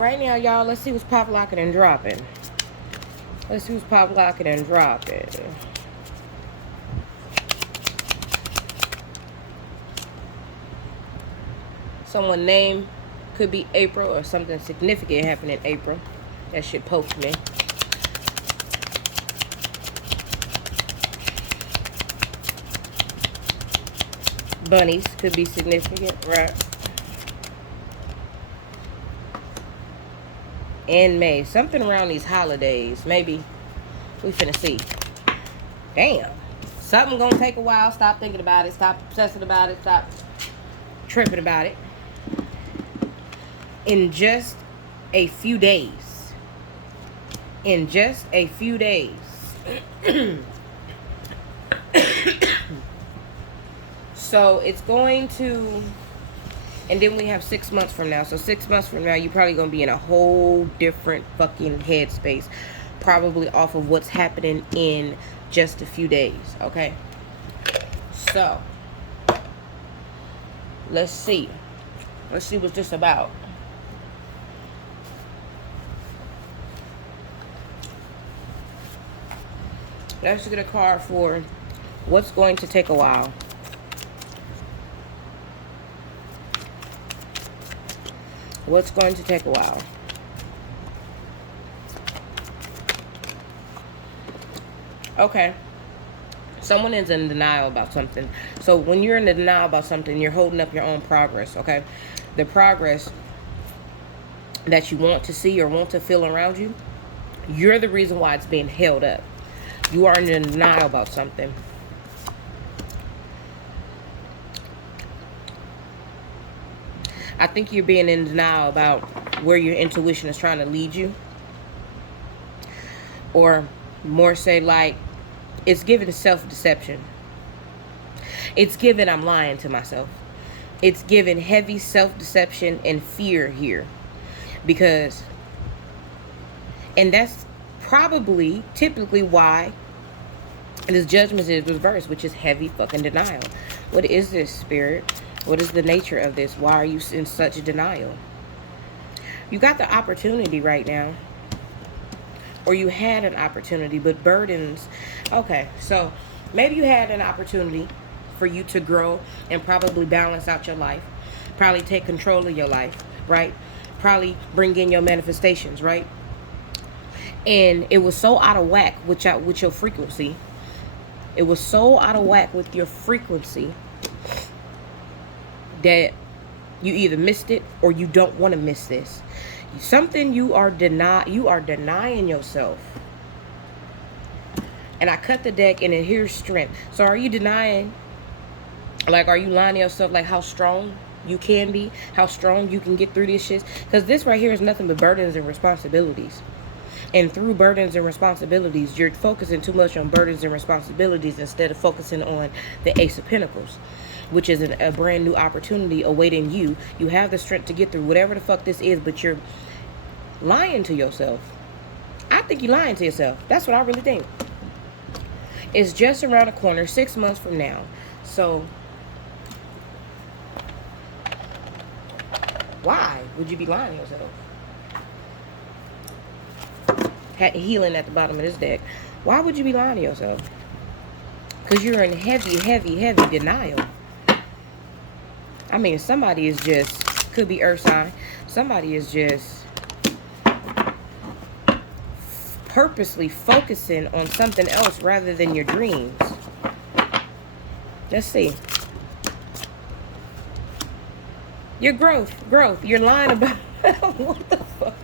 Right now, y'all, let's see what's pop locking and dropping. Let's see what's pop locking and dropping. Someone name could be April or something significant happened in April. That shit poked me. Bunnies could be significant, right? In May. Something around these holidays. Maybe. We finna see. Damn. Something gonna take a while. Stop thinking about it. Stop obsessing about it. Stop tripping about it. In just a few days. In just a few days. So it's going to, and then we have 6 months from now. So 6 months from now, you're probably going to be in a whole different fucking headspace. Probably off of what's happening in just a few days. Okay? So, let's see. Let's see what's this about. Let's get a card for what's going to take a while. What's going to take a while? Okay. Someone is in denial about something. So when you're in denial about something, you're holding up your own progress, okay? The progress that you want to see or want to feel around you, you're the reason why it's being held up. You are in denial about something. I think you're being in denial about where your intuition is trying to lead you. Or more say like, it's given self-deception. It's given I'm lying to myself. It's given heavy self-deception and fear here. Because, and that's probably, typically why this judgment is reversed, which is heavy fucking denial. What is this, Spirit? What is the nature of this? Why are you in such denial? You got the opportunity right now. Or you had an opportunity, but burdens. Okay, so maybe you had an opportunity for you to grow and probably balance out your life. Probably take control of your life, right? Probably bring in your manifestations, right? And it was so out of whack with your frequency. It was so out of whack with your frequency that you either missed it or you don't want to miss this. Something you are denying yourself. And I cut the deck and it here's strength. So are you denying, like, are you lying to yourself like how strong you can be, how strong you can get through these shits? Because this right here is nothing but burdens and responsibilities. And through burdens and responsibilities, you're focusing too much on burdens and responsibilities instead of focusing on the Ace of Pentacles, which is a brand new opportunity awaiting you. You have the strength to get through whatever the fuck this is, but you're lying to yourself. I think you're lying to yourself. That's what I really think. It's just around the corner, 6 months from now. So, why would you be lying to yourself? Healing at the bottom of this deck. Why would you be lying to yourself? Because you're in heavy, heavy, heavy denial. I mean, somebody is just, could be earth sign. Somebody is just purposely focusing on something else rather than your dreams. Let's see. Your growth. You're lying about what the fuck?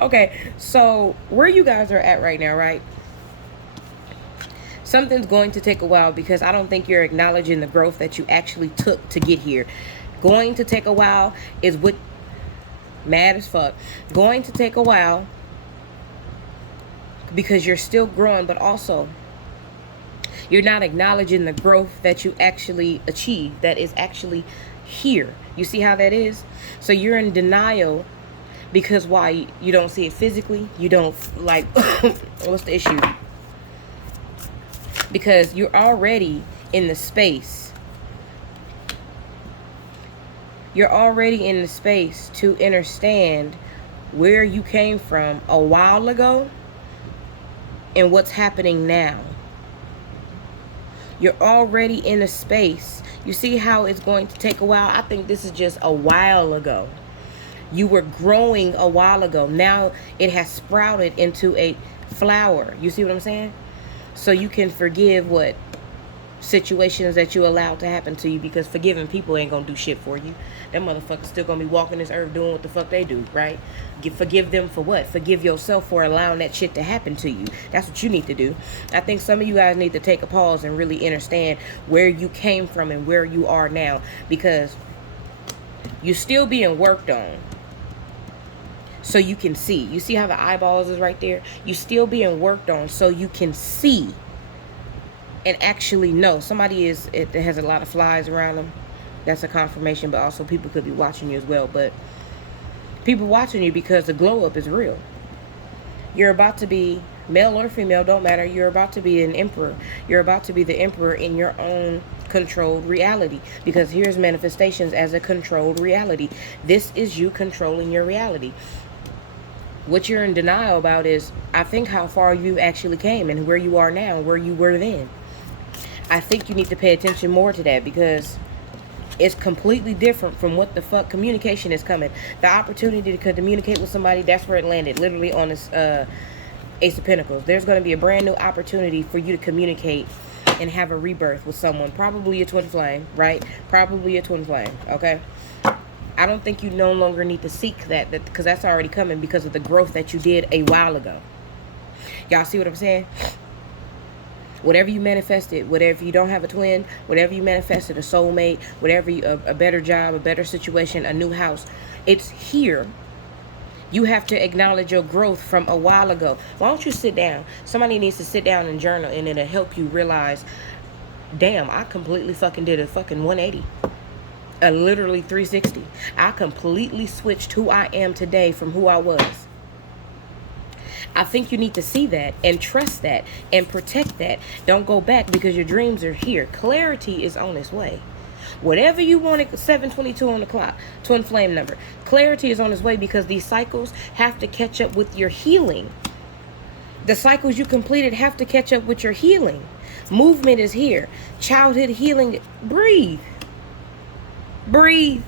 Okay, so where you guys are at right now, right? Something's going to take a while because I don't think you're acknowledging the growth that you actually took to get here. Going to take a while is what, mad as fuck. Going to take a while because you're still growing, but also you're not acknowledging the growth that you actually achieved, that is actually here. You see how that is? So you're in denial because why? You don't see it physically. You don't, like, what's the issue? Because you're already in the space. You're already in the space to understand where you came from a while ago and what's happening now. You're already in a space. You see how it's going to take a while? I think this is just a while ago. You were growing a while ago. Now it has sprouted into a flower. You see what I'm saying? So you can forgive what situations that you allowed to happen to you, because forgiving people ain't gonna do shit for you. That motherfucker's still gonna be walking this earth doing what the fuck they do, right? Forgive them for what? Forgive yourself for allowing that shit to happen to you. That's what you need to do. I think some of you guys need to take a pause and really understand where you came from and where you are now, because you're still being worked on. So you can see. You see how the eyeballs is right there? You still being worked on so you can see and actually know. Somebody that has a lot of flies around them. That's a confirmation, but also people could be watching you as well. But people watching you because the glow up is real. You're about to be, male or female, don't matter. You're about to be an emperor. You're about to be the emperor in your own controlled reality, because here's manifestations as a controlled reality. This is you controlling your reality. What you're in denial about is, I think, how far you actually came and where you are now and where you were then. I think you need to pay attention more to that, because it's completely different from what the fuck communication is coming. The opportunity to communicate with somebody, that's where it landed, literally on this Ace of Pentacles. There's going to be a brand new opportunity for you to communicate and have a rebirth with someone, probably a twin flame, right? Probably a twin flame, okay? I don't think you no longer need to seek that because that's already coming because of the growth that you did a while ago. Y'all see what I'm saying? Whatever you manifested, whatever you don't have a twin, whatever you manifested, a soulmate, whatever a better job, a better situation, a new house, it's here. You have to acknowledge your growth from a while ago. Why don't you sit down? Somebody needs to sit down and journal, and it'll help you realize, damn, I completely fucking did a fucking 180. A literally 360. I completely switched who I am today from who I was. I think you need to see that and trust that and protect that. Don't go back, because your dreams are here. Clarity is on its way. Whatever you wanted, 722 on the clock, twin flame number. Clarity is on its way, because these cycles have to catch up with your healing. The cycles you completed have to catch up with your healing. Movement is here. Childhood healing. Breathe. Breathe.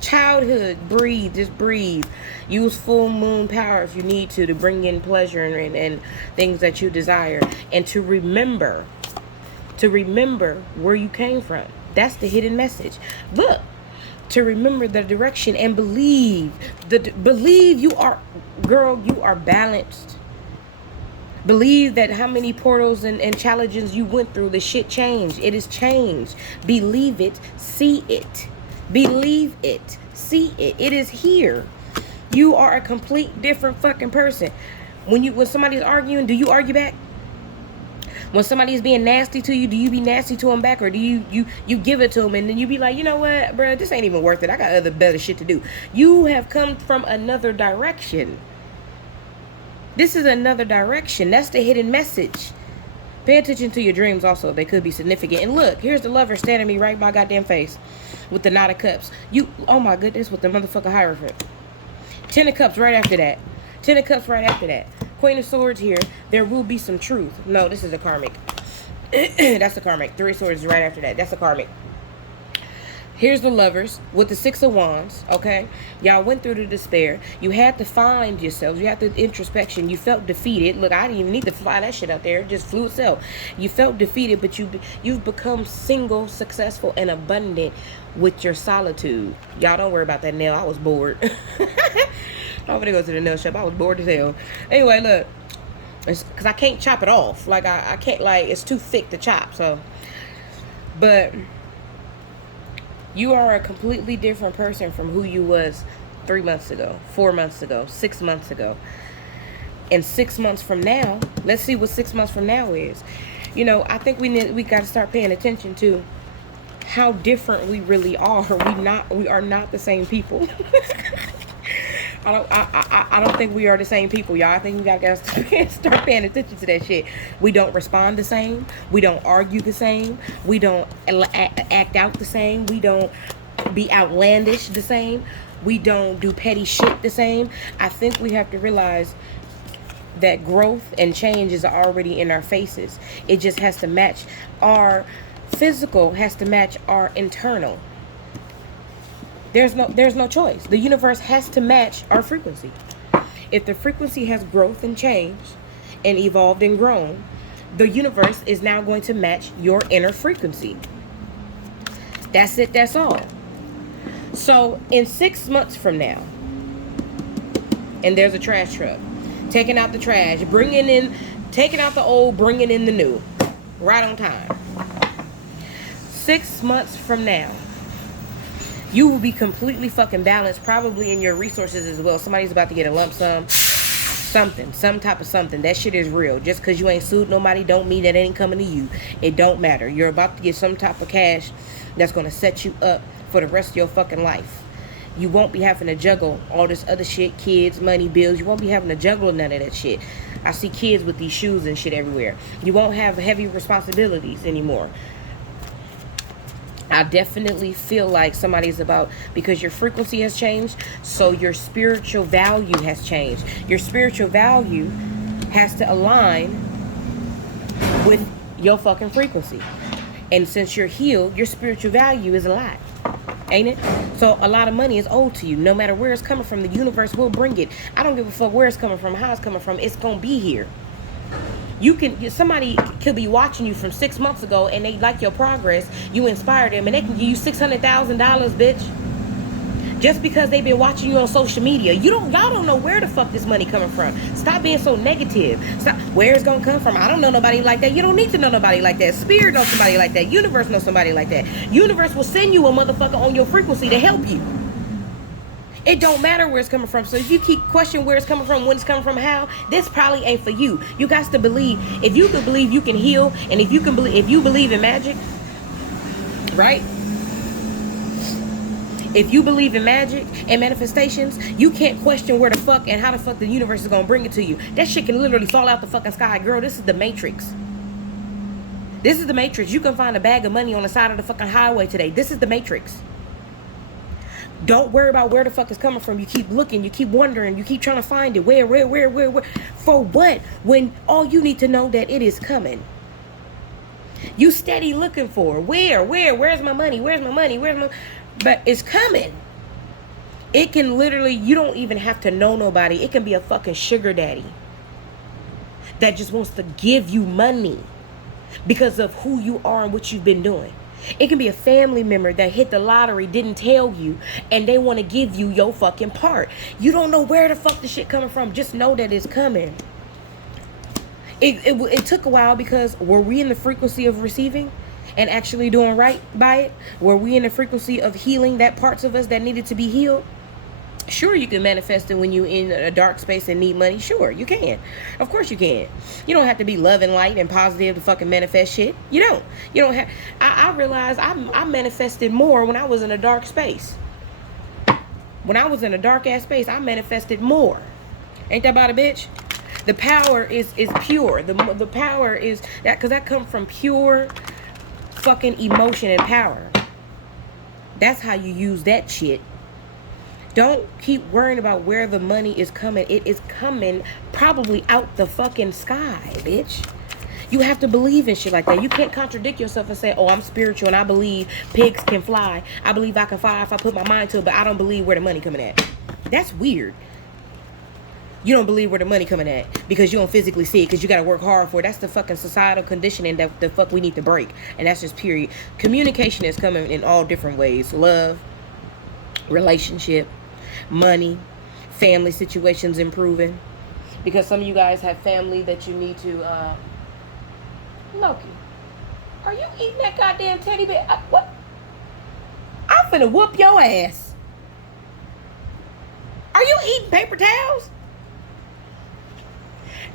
Childhood, breathe. Just breathe. Use full moon power if you need to bring in pleasure and things that you desire, and to remember where you came from. That's the hidden message. Look, to remember the direction and believe you are, girl, you are balanced. Believe that how many portals and challenges you went through, the shit changed. It is changed. Believe it. See it. Believe it. See it. It is here. You are a complete different fucking person. When somebody's arguing, do you argue back? When somebody's being nasty to you, do you be nasty to them back, or do you give it to them and then you be like, you know what, bro, this ain't even worth it. I got other better shit to do. You have come from another direction. This is another direction. That's the hidden message. Pay attention to your dreams also. They could be significant. And look, here's the lover standing me right in my goddamn face with the Knight of Cups. Oh my goodness, with the motherfucker Hierophant. 10 of Cups right after that. 10 of Cups right after that. Queen of Swords here. There will be some truth. No, this is a karmic. That's a karmic. 3 of Swords is right after that. That's a karmic. Here's the Lovers with the 6 of Wands, okay? Y'all went through the despair. You had to find yourselves. You had the introspection. You felt defeated. Look, I didn't even need to fly that shit out there. It just flew itself. You felt defeated, but you've become single, successful, and abundant with your solitude. Y'all don't worry about that nail. I was bored. I'm gonna go to the nail shop. I was bored as hell. Anyway, look. It's because I can't chop it off. Like, I can't, like, it's too thick to chop, so. But you are a completely different person from who you was 3 months ago, 4 months ago, 6 months ago. And 6 months from now, let's see what 6 months from now is. You know, I think we got to start paying attention to how different we really are. We are not the same people. I don't think we are the same people, y'all. I think we gotta start paying attention to that shit. We don't respond the same. We don't argue the same. We don't act out the same. We don't be outlandish the same. We don't do petty shit the same. I think we have to realize that growth and change is already in our faces. It just has to match our physical, has to match our internal. There's no choice. The universe has to match our frequency. If the frequency has growth and changed and evolved and grown, the universe is now going to match your inner frequency. That's it, that's all. So in 6 months from now, and there's a trash truck taking out the trash, taking out the old, bringing in the new, right on time. 6 months from now, you will be completely fucking balanced, probably in your resources as well. Somebody's about to get a lump sum, something, some type of something. That shit is real. Just because you ain't sued nobody don't mean that it ain't coming to you. It don't matter. You're about to get some type of cash that's going to set you up for the rest of your fucking life. You won't be having to juggle all this other shit, kids, money, bills. You won't be having to juggle none of that shit. I see kids with these shoes and shit everywhere. You won't have heavy responsibilities anymore. I definitely feel like somebody's about, because your frequency has changed, so your spiritual value has changed. Your spiritual value has to align with your fucking frequency. And since you're healed, your spiritual value is a lot. Ain't it? So a lot of money is owed to you. No matter where it's coming from, the universe will bring it. I don't give a fuck where it's coming from, how it's coming from. It's going to be here. Somebody could be watching you from 6 months ago and they like your progress. You inspire them and they can give you $600,000, bitch. Just because they've been watching you on social media. Y'all don't know where the fuck this money coming from. Stop being so negative. Stop. Where it's gonna come from? I don't know nobody like that. You don't need to know nobody like that. Spirit knows somebody like that. Universe knows somebody like that. Universe will send you a motherfucker on your frequency to help you. It don't matter where it's coming from. So if you keep questioning where it's coming from, when it's coming from, how, this probably ain't for you. You got to believe. If you can believe you can heal, and if you believe in magic, right? If you believe in magic and manifestations, you can't question where the fuck and how the fuck the universe is gonna bring it to you. That shit can literally fall out the fucking sky. Girl, this is the Matrix. This is the Matrix. You can find a bag of money on the side of the fucking highway today. This is the Matrix. Don't worry about where the fuck it's coming from. You keep looking, you keep wondering, you keep trying to find it. Where? For what? When all you need to know that it is coming. You steady looking for where's my money? But it's coming. It can literally, you don't even have to know nobody. It can be a fucking sugar daddy that just wants to give you money because of who you are and what you've been doing. It can be a family member that hit the lottery, didn't tell you, and they want to give you your fucking part. You don't know where the fuck the shit coming from. Just know that it's coming. It took a while because were we in the frequency of receiving and actually doing right by it? Were we in the frequency of healing that parts of us that needed to be healed? Sure, you can manifest it when you're in a dark space and need money. Sure, you can. Of course you can. You don't have to be love and light and positive to fucking manifest shit. You don't. You don't have. I realized I manifested more when I was in a dark space. When I was in a dark ass space, I manifested more. Ain't that about a bitch? The power is pure. The power is that, because that comes from pure fucking emotion and power. That's how you use that shit. Don't keep worrying about where the money is coming. It is coming probably out the fucking sky, bitch. You have to believe in shit like that. You can't contradict yourself and say, oh, I'm spiritual and I believe pigs can fly. I believe I can fly if I put my mind to it, but I don't believe where the money coming at. That's weird. You don't believe where the money coming at because you don't physically see it, because you got to work hard for it. That's the fucking societal conditioning that the fuck we need to break. And that's just period. Communication is coming in all different ways. Love, relationship, money, family situations improving. Because some of you guys have family that you need to, Loki, are you eating that goddamn teddy bear? What? I'm finna whoop your ass. Are you eating paper towels?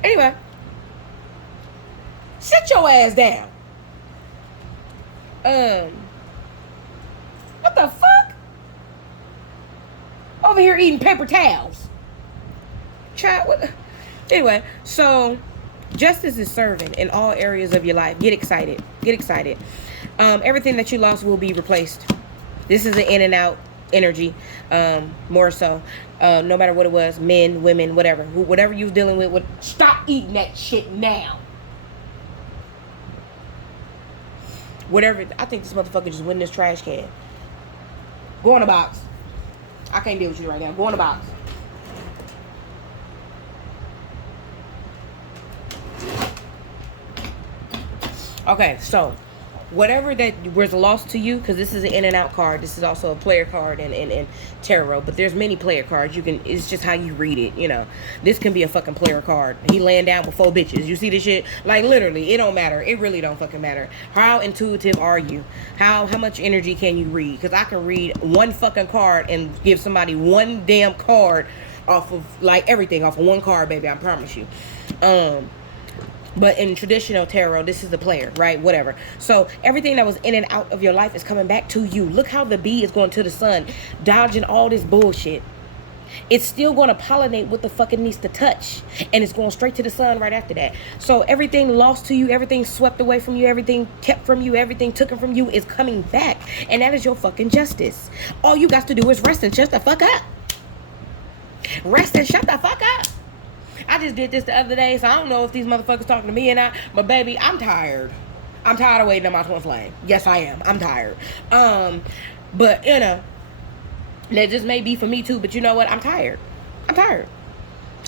Anyway, sit your ass down. What the fuck? Over here eating paper towels. What? Anyway, so justice is serving in all areas of your life. Get excited. Get excited. Everything that you lost will be replaced. This is an in and out. energy, more so. No matter what it was, men, women, whatever. Whatever you was dealing with, stop eating that shit now. Whatever. I think this motherfucker just went in this trash can. Go in the box. I can't deal with you right now. Go in the box. Okay, so whatever that was lost to you, because this is an in and out card. This is also a player card and tarot, but there's many player cards. You can, it's just how you read it, you know. This can be a fucking player card. He laying down with 4 bitches. You see this shit? Like, literally, it don't matter. It really don't fucking matter. How intuitive are you? How much energy can you read? Because I can read one fucking card and give somebody one damn card off of, like, everything off of one card, baby. I promise you. But in traditional tarot, this is the player, right? Whatever. So everything that was in and out of your life is coming back to you. Look how the bee is going to the sun, dodging all this bullshit. It's still going to pollinate what the fuck it needs to touch. And it's going straight to the sun right after that. So everything lost to you, everything swept away from you, everything kept from you, everything taken from you is coming back. And that is your fucking justice. All you got to do is rest and shut the fuck up. Rest and shut the fuck up. I just did this the other day, so I don't know if these motherfuckers talking to me or not. But baby, I'm tired. I'm tired of waiting on my twin flame. Yes, I am. I'm tired. But you know, that just may be for me too. But you know what? I'm tired. I'm tired.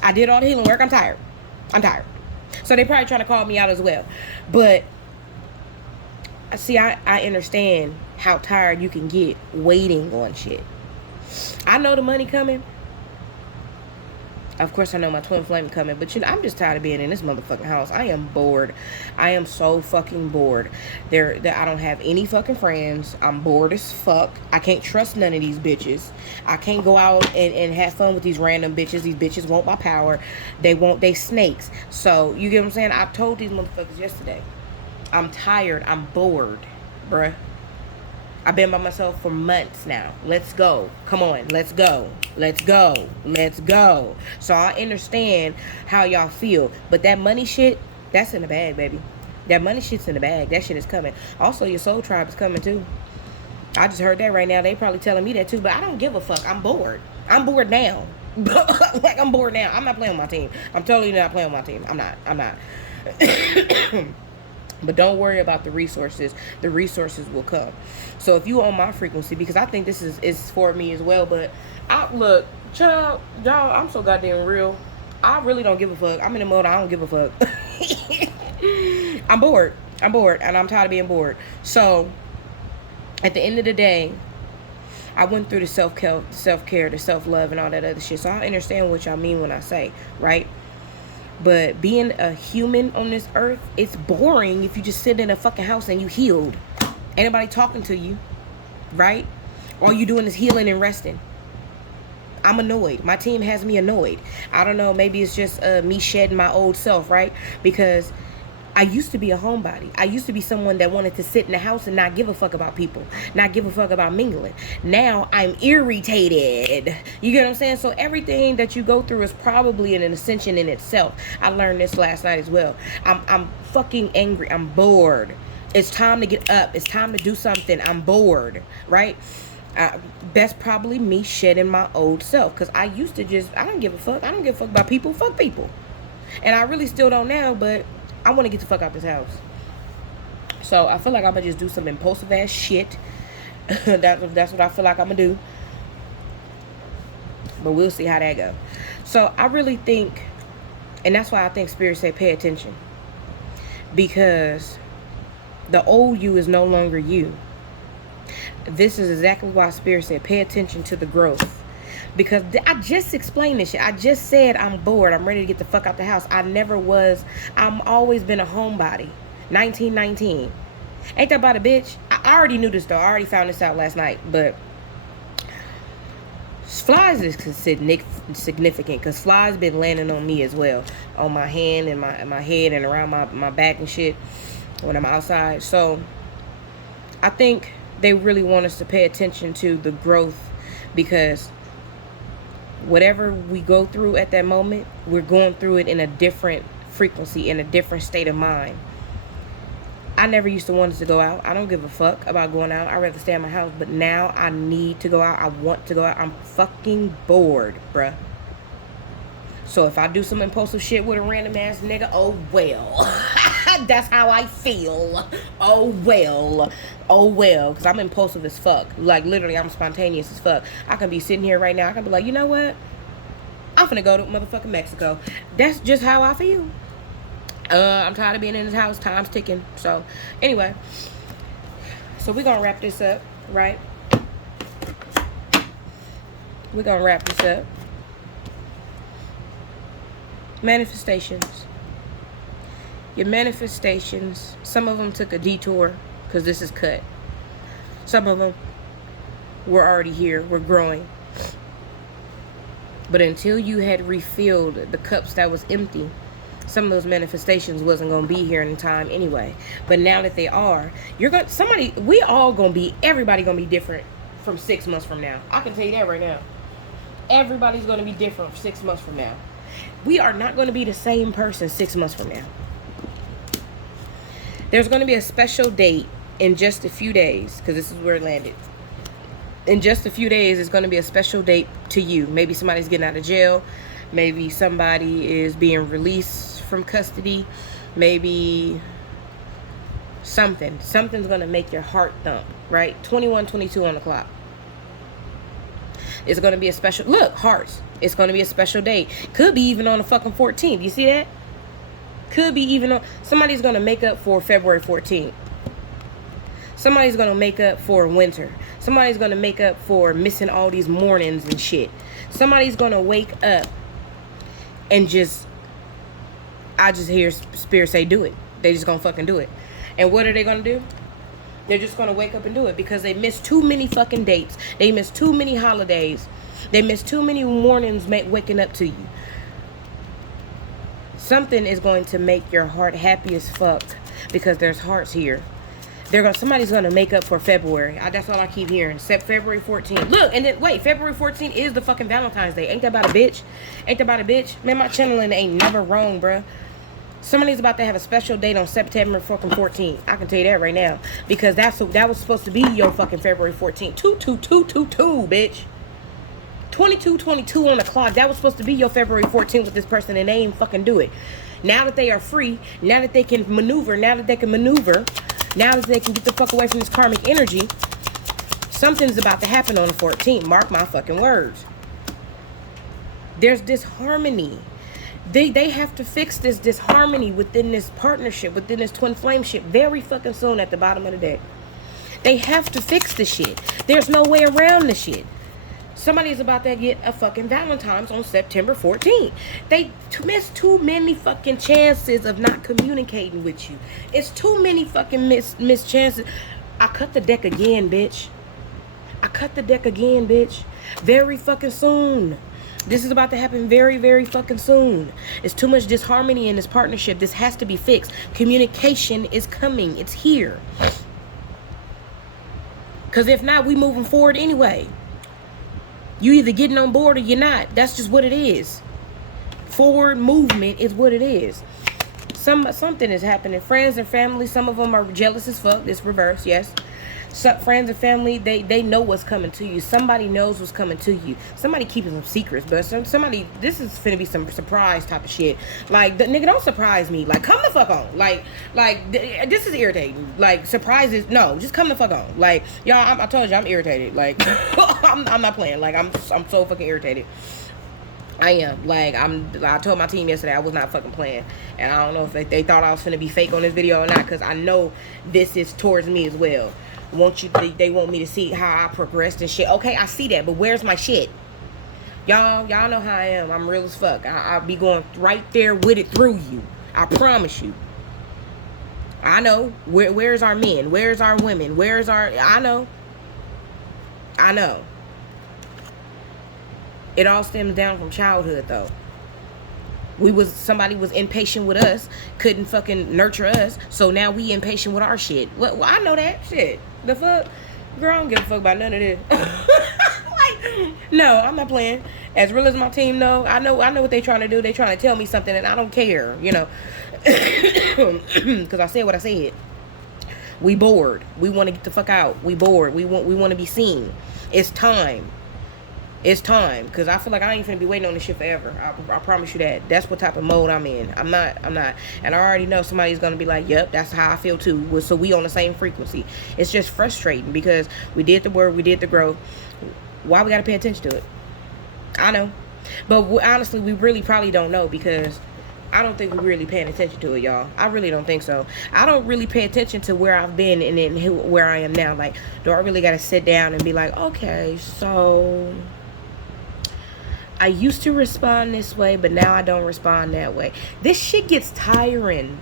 I did all the healing work. I'm tired. I'm tired. So they probably trying to call me out as well. But see, I understand how tired you can get waiting on shit. I know the money coming. Of course, I know my twin flame coming, but you know, I'm just tired of being in this motherfucking house. I am bored. I am so fucking bored. I don't have any fucking friends. I'm bored as fuck. I can't trust none of these bitches. I can't go out and have fun with these random bitches. These bitches want my power. They snakes. So, you get what I'm saying? I told these motherfuckers yesterday. I'm tired. I'm bored, bruh. I've been by myself for months now. Let's go. Come on. Let's go. Let's go. Let's go. So I understand how y'all feel. But that money shit, that's in the bag, baby. That money shit's in the bag. That shit is coming. Also, your soul tribe is coming too. I just heard that right now. They probably telling me that too. But I don't give a fuck. I'm bored. I'm bored now. Like, I'm bored now. I'm not playing with my team. I'm totally not playing with my team. I'm not. But don't worry about the resources. The resources will come. So if you on my frequency, because I think this is for me as well. But look, child, y'all, I'm so goddamn real. I really don't give a fuck. I'm in the mode I don't give a fuck. I'm bored. And I'm tired of being bored. So at the end of the day, I went through the self-care, the self-love, and all that other shit. So I understand what y'all mean when I say, right? But being a human on this earth, it's boring if you just sit in a fucking house and you healed. Ain't nobody talking to you, right? All you doing is healing and resting. I'm annoyed. My team has me annoyed. I don't know, maybe it's just me shedding my old self, right? Because I used to be a homebody. I used to be someone that wanted to sit in the house and not give a fuck about people, not give a fuck about mingling. Now I'm irritated. You get what I'm saying? So everything that you go through is probably an ascension in itself. I learned this last night as well. I'm fucking angry. I'm bored. It's time to get up. It's time to do something. I'm bored, right? That's probably me shedding my old self, because I used to I don't give a fuck. I don't give a fuck about people. Fuck people. And I really still don't now, but I want to get the fuck out this house. So I feel like I'm going to just do some impulsive ass shit. That's what I feel like I'm going to do. But we'll see how that goes. So I really think, and that's why I think Spirit said pay attention. Because the old you is no longer you. This is exactly why Spirit said pay attention to the growth. Because I just explained this shit. I just said I'm bored. I'm ready to get the fuck out the house. I'm always been a homebody. 1919. Ain't that about a bitch? I already knew this though. I already found this out last night. But flies is significant, because flies been landing on me as well. On my hand and my head and around my back and shit when I'm outside. So I think they really want us to pay attention to the growth, because whatever we go through at that moment, we're going through it in a different frequency, in a different state of mind. I never used to want us to go out. I don't give a fuck about going out. I'd rather stay in my house. But now I need to go out. I want to go out. I'm fucking bored, bruh. So if I do some impulsive shit with a random ass nigga, oh well. That's how I feel. Oh well. Oh well. Because I'm impulsive as fuck. Like, literally, I'm spontaneous as fuck. I can be sitting here right now. I can be like, you know what? I'm finna go to motherfucking Mexico. That's just how I feel. I'm tired of being in this house. Time's ticking. So, anyway. So, we're gonna wrap this up, right? We're gonna wrap this up. Manifestations. Your manifestations, some of them took a detour because this is cut. Some of them were already here. We're growing. But until you had refilled the cups that was empty, some of those manifestations wasn't going to be here in time anyway. But now that they are, everybody going to be different from 6 months from now. I can tell you that right now. Everybody's going to be different 6 months from now. We are not going to be the same person 6 months from now. There's going to be a special date in just a few days, because this is where it landed. In just a few days, it's going to be a special date to you. Maybe somebody's getting out of jail. Maybe somebody is being released from custody. Maybe something's going to make your heart thump, right? 21:22 on the clock. It's going to be a special, look, hearts. It's going to be a special date. Could be even on the fucking 14th. You see that? Could be even on, somebody's going to make up for February 14th. Somebody's going to make up for winter. Somebody's going to make up for missing all these mornings and shit. Somebody's going to wake up and I just hear Spirit say, do it. They just going to fucking do it. And what are they going to do? They're just going to wake up and do it because they missed too many fucking dates. They missed too many holidays. They missed too many mornings waking up to you. Something is going to make your heart happy as fuck because there's hearts here. Somebody's going to make up for February. That's all I keep hearing. Except February 14th. Look, and then, wait, February 14th is the fucking Valentine's Day. Ain't that about a bitch? Ain't that about a bitch? Man, my channeling ain't never wrong, bruh. Somebody's about to have a special date on September fucking 14th. I can tell you that right now. Because that was supposed to be your fucking February 14th. 22222, bitch. 22:22 on the clock. That was supposed to be your February 14th with this person, and they ain't fucking do it. Now that they are free, now that they can maneuver, now that they can get the fuck away from this karmic energy, something's about to happen on the 14th. Mark my fucking words. There's disharmony. They have to fix this disharmony within this partnership, within this twin flame ship very fucking soon at the bottom of the deck. They have to fix this shit. There's no way around this shit. Somebody's about to get a fucking Valentine's on September 14th. They missed too many fucking chances of not communicating with you. It's too many fucking missed chances. I cut the deck again, bitch. Very fucking soon. This is about to happen very, very fucking soon. It's too much disharmony in this partnership. This has to be fixed. Communication is coming. It's here. Because if not, we moving forward anyway. You either getting on board or you're not. That's just what it is. Forward movement is what it is. Something is happening. Friends and family, some of them are jealous as fuck. It's reverse, yes. Friends and family, they know what's coming to you. Somebody knows what's coming to you. Somebody keeping some secrets, but somebody, this is finna be some surprise type of shit. Like, nigga, don't surprise me. Like, come the fuck on. Like, this is irritating. Like, surprises, no, just come the fuck on. Like, y'all, I told you, I'm irritated. Like, I'm not playing. Like, I'm so fucking irritated. I am. Like, I told my team yesterday I was not fucking playing. And I don't know if they thought I was finna be fake on this video or not, because I know this is towards me as well. They want me to see how I progressed and shit. Okay, I see that, but where's my shit? Y'all know how I am. I'm real as fuck. I'll be going right there with it through you. I promise you. I know. Where's our men? Where's our women? I know. It all stems down from childhood, though. Somebody was impatient with us, couldn't fucking nurture us, so now we impatient with our shit. Well, I know that shit. The fuck? Girl, I don't give a fuck about none of this. Like, no, I'm not playing. As real as my team know, I know what they trying to do. They trying to tell me something and I don't care, you know. Because I said what I said. We bored. We want to get the fuck out. We bored. We want to be seen. It's time. It's time. Because I feel like I ain't finna be waiting on this shit forever. I promise you that. That's what type of mode I'm in. I'm not. And I already know somebody's going to be like, yep, that's how I feel too. So we on the same frequency. It's just frustrating because we did the work. We did the growth. Why we got to pay attention to it? I know. But honestly, we really probably don't know because I don't think we're really paying attention to it, y'all. I really don't think so. I don't really pay attention to where I've been and then where I am now. Like, do I really got to sit down and be like, okay, so I used to respond this way, but now I don't respond that way. This shit gets tiring.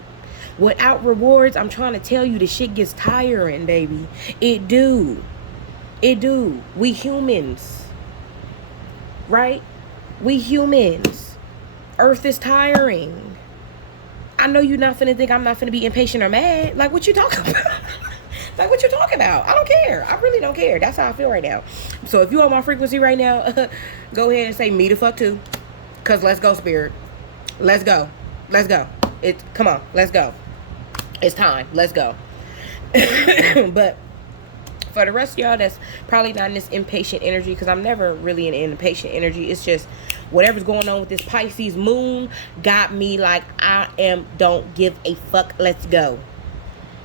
Without rewards, I'm trying to tell you, this shit gets tiring, baby. It do. It do. We humans. Right? We humans. Earth is tiring. I know you're not finna think I'm not finna be impatient or mad. Like, what you talking about? Like, what you talking about? I don't care. I really don't care. That's how I feel right now. So if you on my frequency right now, go ahead and say me the fuck too. Cause let's go, spirit. Let's go. Let's go. Come on. Let's go. It's time. Let's go. But for the rest of y'all that's probably not in this impatient energy, because I'm never really in impatient energy. It's just whatever's going on with this Pisces moon got me like don't give a fuck. Let's go.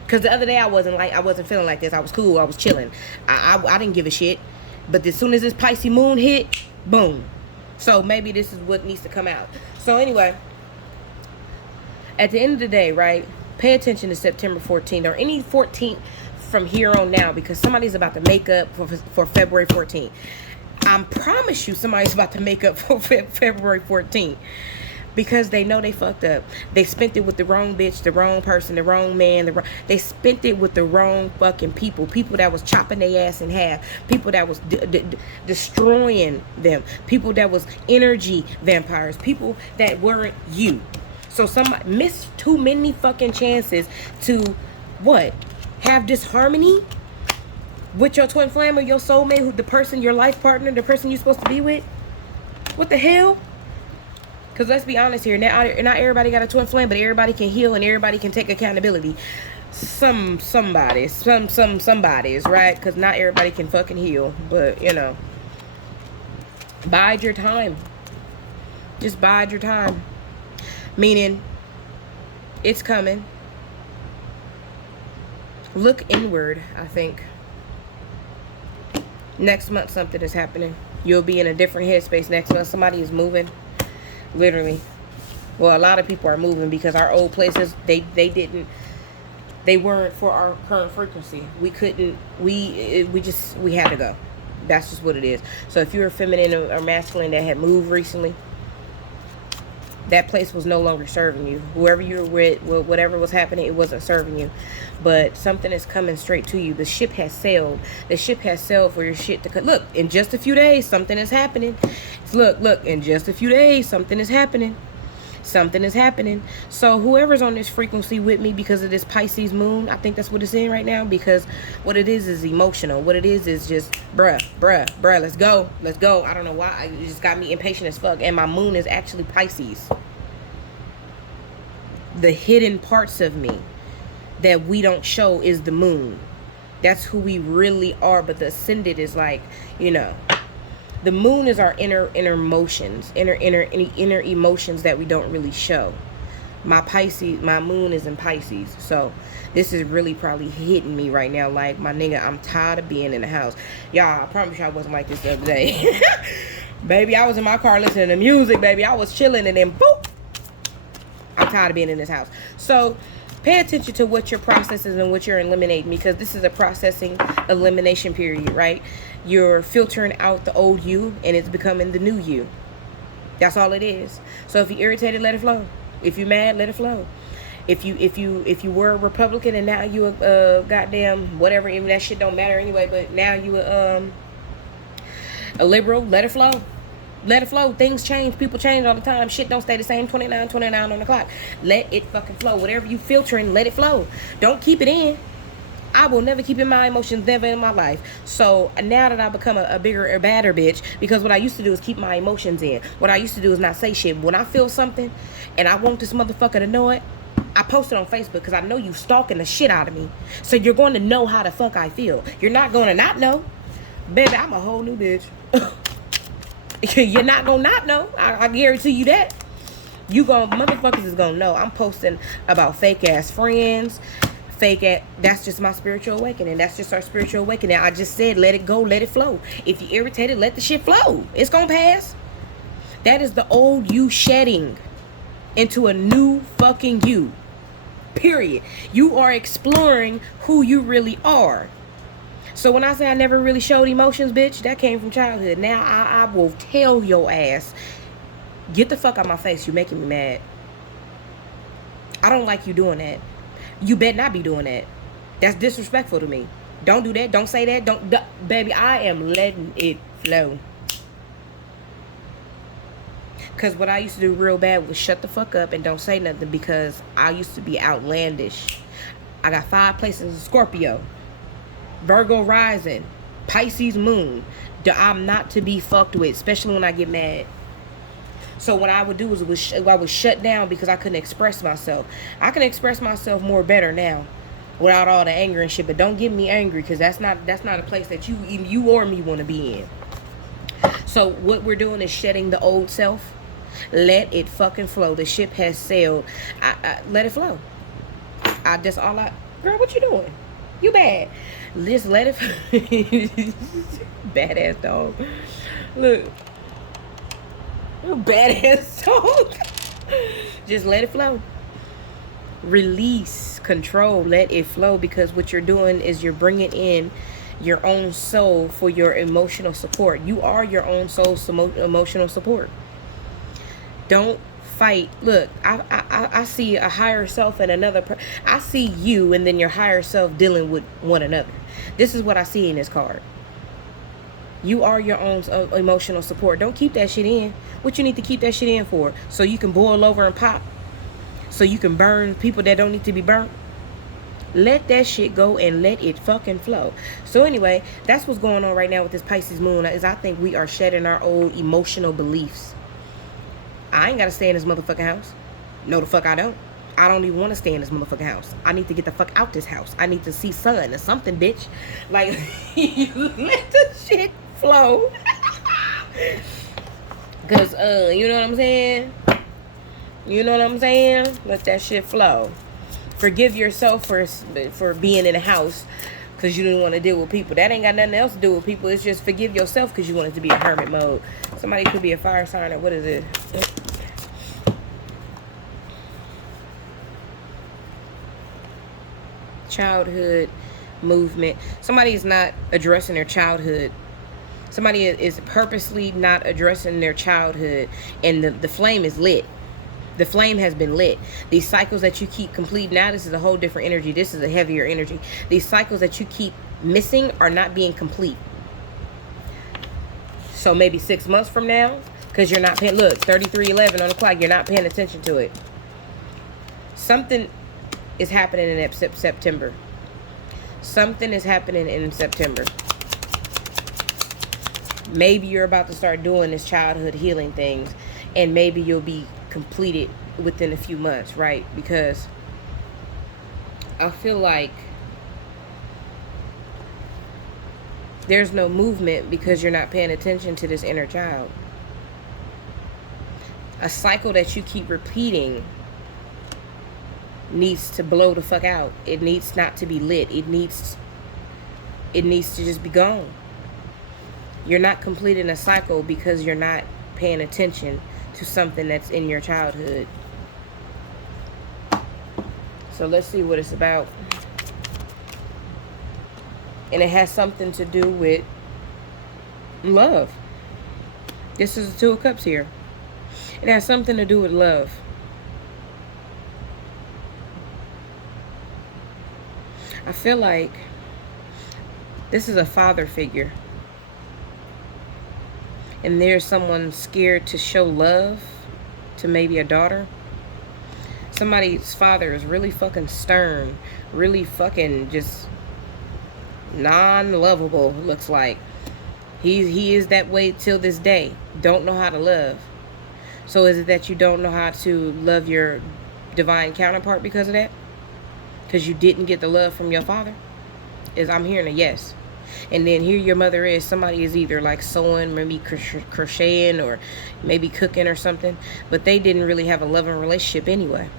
Because the other day I wasn't feeling like this. I was cool. I was chilling. I didn't give a shit. But as soon as this Pisces moon hit, boom. So maybe this is what needs to come out. So anyway, at the end of the day, right, pay attention to September 14th or any 14th from here on now, because somebody's about to make up for February 14th. I promise you somebody's about to make up for February 14th. Because they know they fucked up. They spent it with the wrong bitch, the wrong person, the wrong man. They spent it with the wrong fucking people. People that was chopping their ass in half. People that was destroying them. People that was energy vampires. People that weren't you. So somebody missed too many fucking chances to what? Have disharmony with your twin flame or your soulmate, the person, your life partner, the person you're supposed to be with. What the hell? Because let's be honest here, not everybody got a twin flame, but everybody can heal and everybody can take accountability. Somebody's, right? Because not everybody can fucking heal, but you know, bide your time. Just bide your time. Meaning, it's coming. Look inward, I think. Next month, something is happening. You'll be in a different headspace next month. Somebody is moving. Literally. Well, a lot of people are moving because our old places, they weren't for our current frequency. We couldn't, we had to go. That's just what it is. So if you're a feminine or masculine that had moved recently, that place was no longer serving you. Whoever you were with, whatever was happening, it wasn't serving you. But something is coming straight to you. The ship has sailed. The ship has sailed for your shit to cut. Look, in just a few days, something is happening. Look, in just a few days, something is happening. Something is happening. So whoever's on this frequency with me because of this Pisces moon, I think that's what it's in right now, because what it is emotional. What it is just bruh, let's go. I don't know why. It just got me impatient as fuck. And my moon is actually Pisces. The hidden parts of me that we don't show is the moon. That's who we really are. But the ascendant is like, you know, the moon is our inner emotions, inner emotions that we don't really show. My moon is in Pisces. So this is really probably hitting me right now. Like, my nigga, I'm tired of being in the house. Y'all, I promise you I wasn't like this the other day. Baby, I was in my car listening to music, baby. I was chilling and then boop. I'm tired of being in this house. So pay attention to what you're processing and what you're eliminating, because this is a processing elimination period, right? You're filtering out the old you and it's becoming the new you. That's all it is. So if you're irritated, let it flow. If you're mad, let it flow. If you were a Republican and now you a goddamn whatever, even that shit don't matter anyway, but now you a liberal, let it flow. Let it flow. Things change. People change all the time. Shit don't stay the same. 29 on the clock. Let it fucking flow. Whatever you filtering, let it flow. Don't keep it in. I will never keep in my emotions, never in my life. So now that I become a bigger or badder bitch, because what I used to do is keep my emotions in. What I used to do is not say shit. When I feel something and I want this motherfucker to know it, I posted on Facebook because I know you stalking the shit out of me. So you're going to know how the fuck I feel. You're not going to not know. Baby, I'm a whole new bitch. You're not going to not know. I guarantee you that. Motherfuckers is going to know. I'm posting about fake ass friends. That's just my spiritual awakening. That's just our spiritual awakening. I just said, let it go, let it flow. If you're irritated, let the shit flow. It's going to pass. That is the old you shedding into a new fucking you. Period. You are exploring who you really are. So when I say I never really showed emotions, bitch, that came from childhood. Now I will tell your ass, get the fuck out my face. You're making me mad. I don't like you doing that. You better not be doing that. That's disrespectful to me. Don't do that. Don't say that. Baby, I am letting it flow. Because what I used to do real bad was shut the fuck up and don't say nothing, because I used to be outlandish. I got 5 places in Scorpio, Virgo rising, Pisces moon. I'm not to be fucked with, especially when I get mad. So what I would do is I would shut down because I couldn't express myself. I can express myself more better now without all the anger and shit. But don't get me angry, because that's not a place that you or me want to be in. So what we're doing is shedding the old self. Let it fucking flow. The ship has sailed. Let it flow. Girl, what you doing? You bad. Just let it. Badass dog. Look. You badass dog. Just let it flow. Release, control, let it flow, because what you're doing is you're bringing in your own soul for your emotional support. You are your own soul's emotional support. Don't fight. Look, I see a higher self and another I see you and then your higher self dealing with one another. This is what I see in this card. You are your own emotional support. Don't keep that shit in. What you need to keep that shit in for? So you can boil over and pop. So you can burn people that don't need to be burnt. Let that shit go and let it fucking flow. So anyway, that's what's going on right now with this Pisces moon. Is I think we are shedding our old emotional beliefs. I ain't got to stay in this motherfucking house. No, the fuck I don't. I don't even want to stay in this motherfucking house. I need to get the fuck out this house. I need to see sun or something, bitch. Like, let the shit flow. Because, you know what I'm saying? You know what I'm saying? Let that shit flow. Forgive yourself for being in a house because you didn't want to deal with people. That ain't got nothing else to do with people. It's just forgive yourself because you wanted to be a hermit mode. Somebody could be a fire sign or what is it? Childhood movement. Somebody is not addressing their childhood. Somebody is purposely not addressing their childhood, and the flame is lit. The flame has been lit. These cycles that you keep complete, now this is a whole different energy. This is a heavier energy. These cycles that you keep missing are not being complete. So maybe 6 months from now, because you're not paying, look, 33:11 on the clock, you're not paying attention to it. Something is happening in September. Something is happening in September. Maybe you're about to start doing this childhood healing things, and maybe you'll be completed within a few months, right? Because I feel like there's no movement because you're not paying attention to this inner child. A cycle that you keep repeating needs to blow the fuck out. It needs not to be lit. It needs to just be gone. You're not completing a cycle because you're not paying attention to something that's in your childhood. So let's see what it's about. And it has something to do with love. This is the Two of Cups here. It has something to do with love. I feel like this is a father figure. And there's someone scared to show love to maybe a daughter. Somebody's father is really fucking stern. Really fucking just non-lovable, looks like. He is that way till this day. Don't know how to love. So is it that you don't know how to love your divine counterpart because of that? Because you didn't get the love from your father? I'm hearing a yes. And then here your mother is, somebody is either like sewing, maybe crocheting, or maybe cooking or something, but they didn't really have a loving relationship anyway.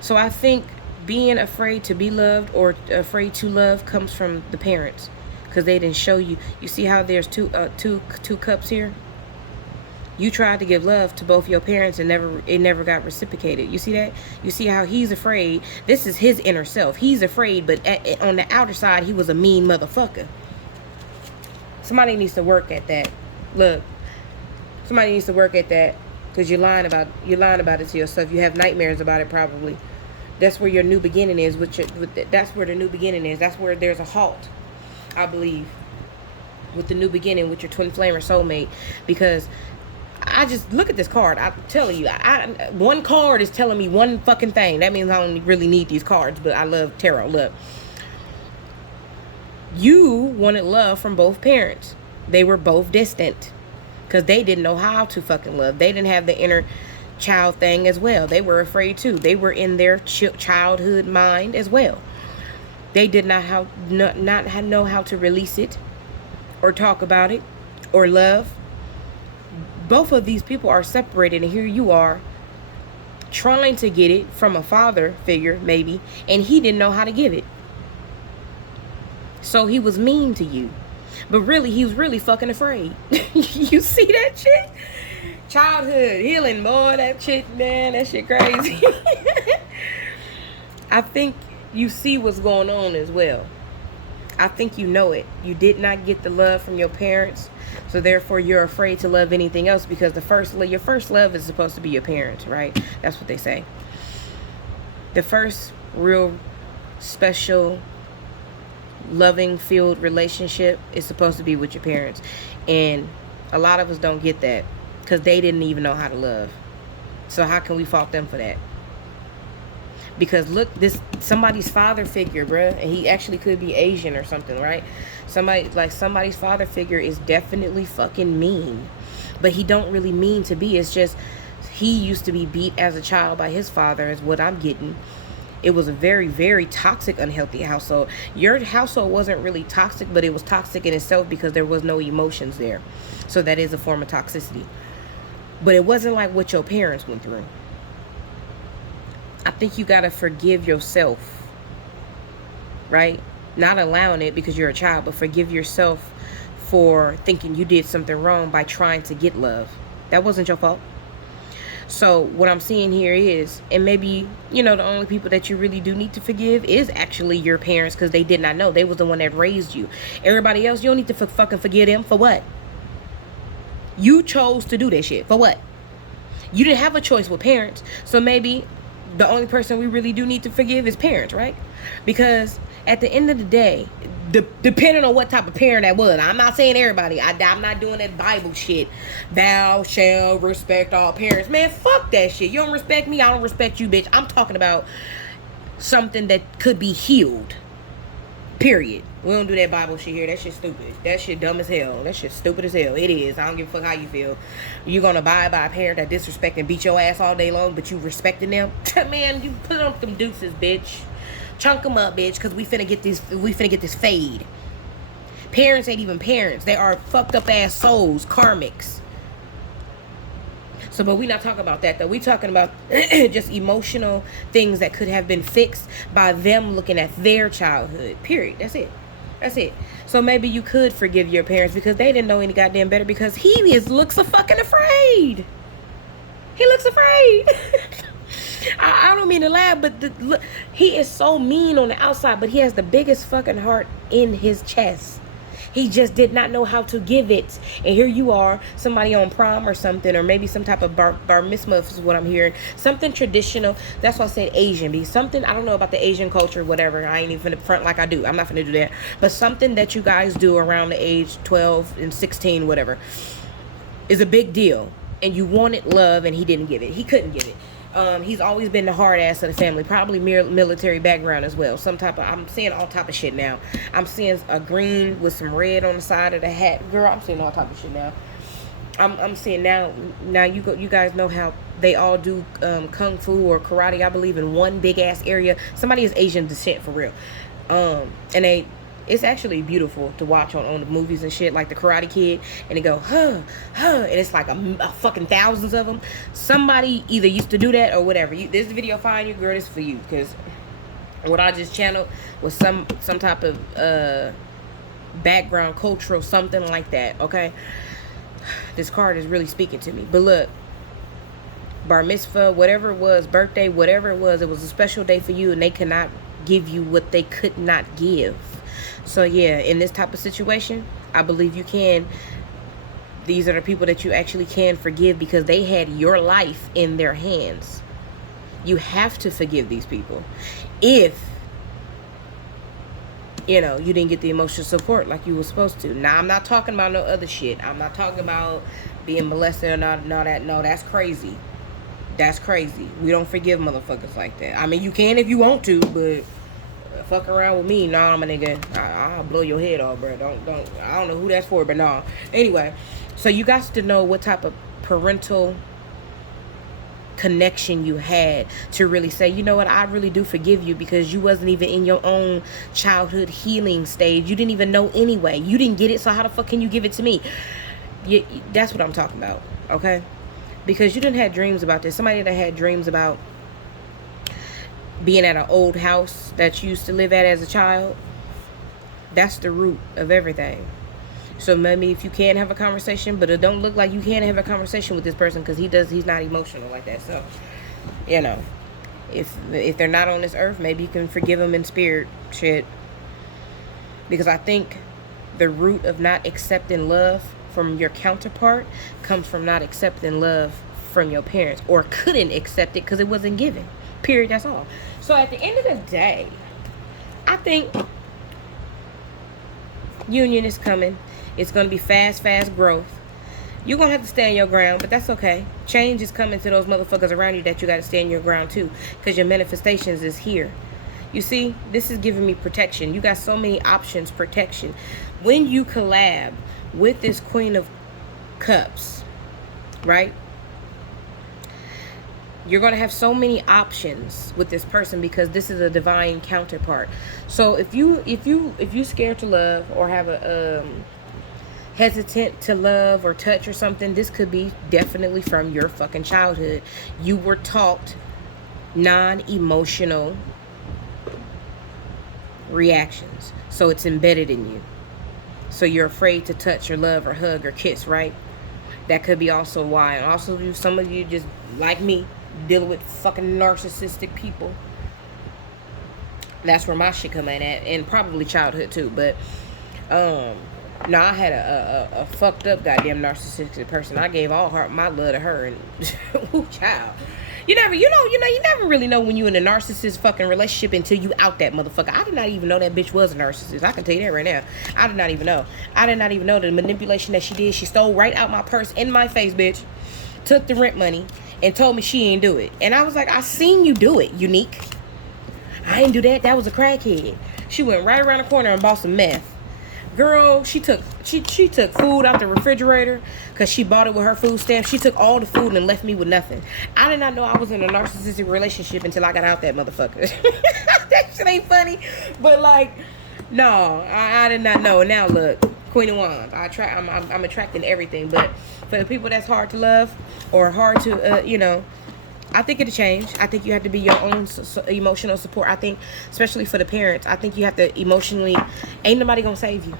So I think being afraid to be loved or afraid to love comes from the parents, because they didn't show you. You see how there's two cups here? You tried to give love to both your parents and it never got reciprocated. You see that? You see how he's afraid? This is his inner self. He's afraid, but on the outer side, he was a mean motherfucker. Somebody needs to work at that. Look, somebody needs to work at that, because you're lying about it to yourself. You have nightmares about it probably. That's where your new beginning is. That's where the new beginning is. That's where there's a halt, I believe, with the new beginning with your twin flame or soulmate, because I just look at this card. I'm telling you, one card is telling me one fucking thing. That means I don't really need these cards, but I love tarot. Look, you wanted love from both parents. They were both distant because they didn't know how to fucking love. They didn't have the inner child thing as well. They were afraid too. They were in their childhood mind as well. They did not know how to release it or talk about it or love. Both of these people are separated, and here you are trying to get it from a father figure, maybe, and he didn't know how to give it. So he was mean to you. But really, he was really fucking afraid. You see that shit? Childhood healing, boy, that shit, man, that shit crazy. I think you see what's going on as well. I think you know it. You did not get the love from your parents, so therefore you're afraid to love anything else, because your first love is supposed to be your parents, right? That's what they say. The first real special loving filled relationship is supposed to be with your parents, and a lot of us don't get that because they didn't even know how to love. So how can we fault them for that? Because look, somebody's father figure, bruh, and he actually could be Asian or something, right? Somebody's father figure is definitely fucking mean, but he don't really mean to be. It's just he used to be beat as a child by his father, is what I'm getting. It was a very, very toxic, unhealthy household. Your household wasn't really toxic, but it was toxic in itself because there was no emotions there. So that is a form of toxicity. But it wasn't like what your parents went through. I think you got to forgive yourself, right? Not allowing it because you're a child, but forgive yourself for thinking you did something wrong by trying to get love. That wasn't your fault. So what I'm seeing here is, and maybe, the only people that you really do need to forgive is actually your parents, because they did not know. They was the one that raised you. Everybody else, you don't need to fucking forgive them. For what? You chose to do that shit. For what? You didn't have a choice with parents. So maybe the only person we really do need to forgive is parents, right? Because at the end of the day, depending on what type of parent that was, I'm not saying everybody. I'm not doing that Bible shit. Thou shall respect all parents. Man, fuck that shit. You don't respect me, I don't respect you, bitch. I'm talking about something that could be healed. Period. We don't do that Bible shit here. That shit stupid. That shit dumb as hell. That shit stupid as hell. It is. I don't give a fuck how you feel. You're gonna abide by a parent that disrespect and beat your ass all day long, but you respecting them? Man, you put on them deuces, bitch. Chunk them up, bitch, because we finna get this fade. Parents ain't even parents. They are fucked up ass souls, karmics. So, but we not talking about that, though. We talking about just emotional things that could have been fixed by them looking at their childhood. Period. That's it. So maybe you could forgive your parents because they didn't know any goddamn better, because he looks so fucking afraid. He looks afraid. I don't mean to laugh, but look, he is so mean on the outside, but he has the biggest fucking heart in his chest. He just did not know how to give it. And here you are, somebody on prom or something, or maybe some type of bar mitzvah is what I'm hearing. Something traditional. That's why I said Asian. Be something, I don't know about the Asian culture, whatever. I ain't even front like I do. I'm not going to do that. But something that you guys do around the age 12 and 16, whatever, is a big deal. And you wanted love, and he didn't give it. He couldn't give it. He's always been the hard ass of the family, probably military background as well. I'm seeing all type of shit now. I'm seeing a green with some red on the side of the hat. Girl, I'm seeing all type of shit now. I'm seeing now. Now you guys know how they all do kung fu or karate. I believe in one big ass area. Somebody is Asian descent for real, and it's actually beautiful to watch on the movies and shit, like the Karate Kid, and they go and it's like a fucking thousands of them. Somebody either used to do that or whatever. This video fine, you girl, this for you, because what I just channeled was some type of background cultural something like that. Okay, this card is really speaking to me. But look, bar mitzvah, whatever it was, birthday, whatever it was a special day for you, and they cannot give you what they could not give. So yeah, in this type of situation, I believe you can. These are the people that you actually can forgive because they had your life in their hands. You have to forgive these people. If, you know, you didn't get the emotional support like you were supposed to. Now, I'm not talking about no other shit. I'm not talking about being molested or not, and all that. No, that's crazy. That's crazy. We don't forgive motherfuckers like that. I mean, you can if you want to, but fuck around with me, nah, my nigga. I'll blow your head off, bro. Don't. I don't know who that's for, but nah. Anyway, so you got to know what type of parental connection you had to really say, you know what, I really do forgive you, because you wasn't even in your own childhood healing stage. You didn't even know anyway. You didn't get it, so how the fuck can you give it to me? That's what I'm talking about, okay? Because you didn't have dreams about this. Somebody that had dreams about being at an old house that you used to live at as a child, that's the root of everything. So maybe if you can have a conversation, but it don't look like you can have a conversation with this person, because he's not emotional like that. So, you know, if they're not on this earth, maybe you can forgive them in spirit, shit. Because I think the root of not accepting love from your counterpart comes from not accepting love from your parents, or couldn't accept it because it wasn't given. Period. That's all. So at the end of the day, I think union is coming. It's going to be fast growth. You're going to have to stand your ground, but that's okay. Change is coming to those motherfuckers around you that you got to stand your ground too, because your manifestations is here. You see, this is giving me protection. You got so many options, protection. When you collab with this Queen of Cups, right? You're going to have so many options with this person, because this is a divine counterpart. So if you scared to love, or have a hesitant to love or touch or something, this could be definitely from your fucking childhood. You were taught non-emotional reactions, so it's embedded in you. So you're afraid to touch or love or hug or kiss, right? That could be also why. And also, some of you just like me, dealing with fucking narcissistic people. That's where my shit come in at, and probably childhood too. But no, I had a fucked up goddamn narcissistic person. I gave all my love to her, and ooh, child. You never really know when you in a narcissist fucking relationship until you out that motherfucker. I did not even know that bitch was a narcissist. I can tell you that right now. I did not even know. I did not even know the manipulation that she did. She stole right out my purse in my face, bitch. Took the rent money and told me she ain't do it. And I was like, I seen you do it, Unique. I ain't do that. That was a crackhead. She went right around the corner and bought some meth. Girl, she took food out the refrigerator because she bought it with her food stamp. She took all the food and left me with nothing. I did not know I was in a narcissistic relationship until I got out that motherfucker. That shit ain't funny. But like, no, I did not know. Now look, Queen of Wands. I'm attracting everything. But for the people that's hard to love or hard to, I think it'll change. I think you have to be your own emotional support. I think, especially for the parents, I think you have to emotionally, ain't nobody gonna save you.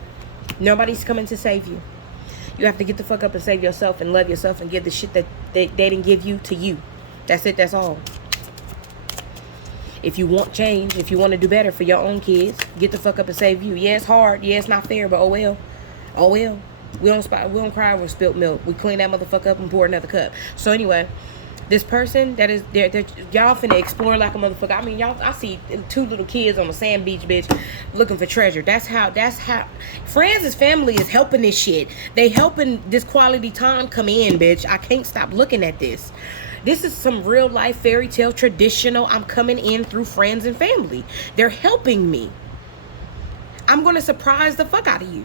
Nobody's coming to save you. You have to get the fuck up and save yourself and love yourself and give the shit that they didn't give you to you. That's it, that's all. If you want change, if you want to do better for your own kids, get the fuck up and save you. Yeah, it's hard. Yeah, it's not fair, but oh well. Oh well. We don't cry over spilt milk. We clean that motherfucker up and pour another cup. So anyway, this person that is there, y'all finna explore like a motherfucker. I mean, y'all, I see two little kids on the sand beach, bitch, looking for treasure. That's how Fran's family is helping this shit. They helping this quality time come in, bitch. I can't stop looking at this. This is some real life fairy tale traditional. I'm coming in through friends and family. They're helping me. I'm gonna surprise the fuck out of you.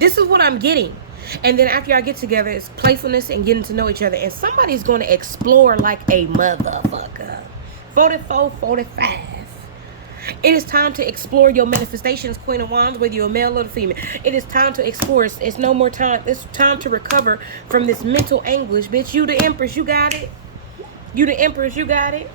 This is what I'm getting. And then after y'all get together, it's playfulness and getting to know each other. And somebody's going to explore like a motherfucker. 44, 45. It is time to explore your manifestations, Queen of Wands, whether you're a male or a female. It is time to explore. It's no more time. It's time to recover from this mental anguish. Bitch, you the Empress, you got it. You the Empress, you got it.